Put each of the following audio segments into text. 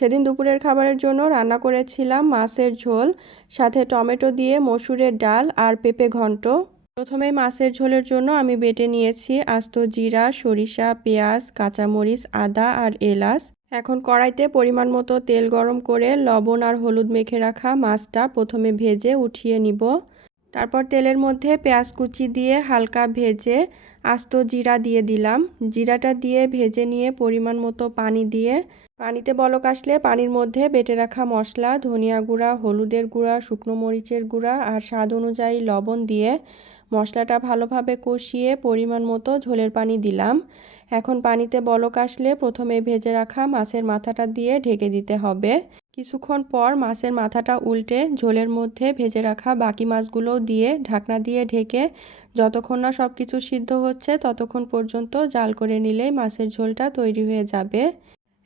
সেদিন দুপুরের খাবারের জন্য রান্না করেছিলাম মাছের ঝোল, সাথে টমেটো দিয়ে মসুরের ডাল আর পেঁপে ঘন্ট। প্রথমে মাছের ঝোলের জন্য আমি বেটে নিয়েছি আস্ত জিরা, সরিষা, পেঁয়াজ, কাঁচামরিচ, আদা আর এলাচ। এখন কড়াইতে পরিমাণ মতো তেল গরম করে লবণ আর হলুদ মেখে রাখা মাছটা প্রথমে ভেজে উঠিয়ে নিব। তারপর তেলের মধ্যে পেঁয়াজ কুচি দিয়ে হালকা ভেজে আস্ত জিরা দিয়ে দিলাম। জিরাটা দিয়ে ভেজে নিয়ে পরিমাণ মতো পানি দিয়ে, পানিতে বলক আসলে পানির মধ্যে বেটে রাখা মশলা, ধনিয়া গুঁড়া, হলুদের গুঁড়া, শুকনো মরিচের গুঁড়া আর স্বাদ অনুযায়ী লবণ দিয়ে মশলাটা ভালোভাবে কষিয়ে পরিমাণ মতো ঝোলের পানি দিলাম। এখন পানিতে বলক আসলে প্রথমে ভেজে রাখা মাছের মাথাটা দিয়ে ঢেকে দিতে হবে। কিছুক্ষণ পর মাছের মাথাটা উল্টে ঝোলের মধ্যে ভেজে রাখা বাকি মাছগুলোও দিয়ে ঢাকনা দিয়ে ঢেকে যতক্ষণ না সব কিছু সিদ্ধ হচ্ছে ততক্ষণ পর্যন্ত জাল করে নিলেই মাছের ঝোলটা তৈরি হয়ে যাবে।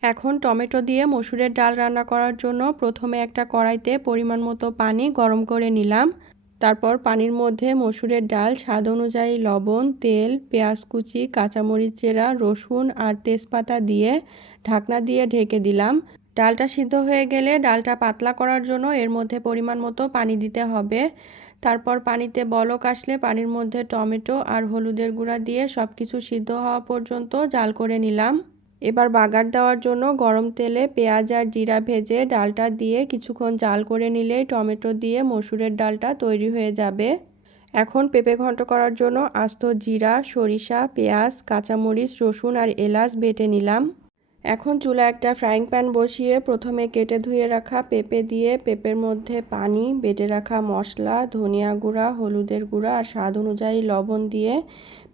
এখন টমেটো দিয়ে মসুরের ডাল রান্না করার জন্য প্রথমে একটা কড়াইতে পরিমাণ মতো পানি গরম করে নিলাম। তারপর পানির মধ্যে মসুরের ডাল, স্বাদ অনুযায়ী লবণ, তেল, পেঁয়াজ কুচি, কাঁচামরিচ চেরা, রসুন আর তেজপাতা দিয়ে ঢাকনা দিয়ে ঢেকে দিলাম। ডালটা সিদ্ধ হয়ে গেলে ডালটা পাতলা করার জন্য এর মধ্যে পরিমাণ মতো পানি দিতে হবে। তারপর পানিতে বলক আসলে পানির মধ্যে টমেটো আর হলুদের গুঁড়া দিয়ে সব কিছু সিদ্ধ হওয়া পর্যন্ত জাল করে নিলাম। এবার বাগার দেওয়ার জন্য গরম তেলে পেঁয়াজ আর জিরা ভেজে ডালটা দিয়ে কিছুক্ষণ জাল করে নিলেই টমেটো দিয়ে মসুরের ডালটা তৈরি হয়ে যাবে। এখন পেঁপে ঘন্ট করার জন্য আস্ত জিরা, সরিষা, পেঁয়াজ, কাঁচামরিচ, রসুন আর এলাচ বেটে নিলাম। এখন চুলায় একটা ফ্রাইং প্যান বসিয়ে প্রথমে কেটে ধুয়ে রাখা পেঁপে দিয়ে পেঁপের মধ্যে পানি, বেটে রাখা মশলা, ধনিয়া গুঁড়া, হলুদের গুঁড়া আর স্বাদ অনুযায়ী লবণ দিয়ে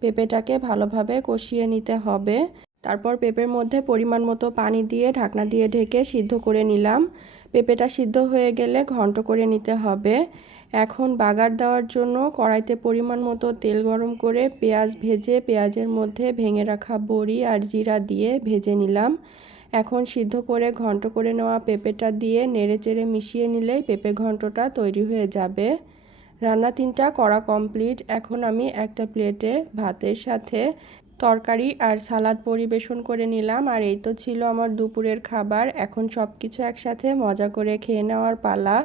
পেঁপেটাকে ভালোভাবে কষিয়ে নিতে হবে। তারপর পেঁপের মধ্যে পরিমাণ মতো পানি দিয়ে ঢাকনা দিয়ে ঢেকে সিদ্ধ করে নিলাম। পেঁপেটা সিদ্ধ হয়ে গেলে ঘন্ট করে নিতে হবে। এখন বাগার দেওয়ার জন্য কড়াইতে পরিমাণ মতো তেল গরম করে পেঁয়াজ ভেজে পেঁয়াজের মধ্যে ভেঙে রাখা বড়ি আর জিরা দিয়ে ভেজে নিলাম। এখন সিদ্ধ করে ঘন্ট করে নেওয়া পেঁপেটা দিয়ে নেড়েচেড়ে মিশিয়ে নিলেই পেঁপে ঘন্টটা তৈরি হয়ে যাবে। রান্না 3টা করা কমপ্লিট। এখন আমি একটা প্লেটে ভাতের সাথে তরকারি আর সালাদ পরিবেশন করে নিলাম। আর এই তো ছিল আমার দুপুরের খাবার। এখন সব কিছু একসাথে মজা করে খেয়ে নেওয়ার পালা।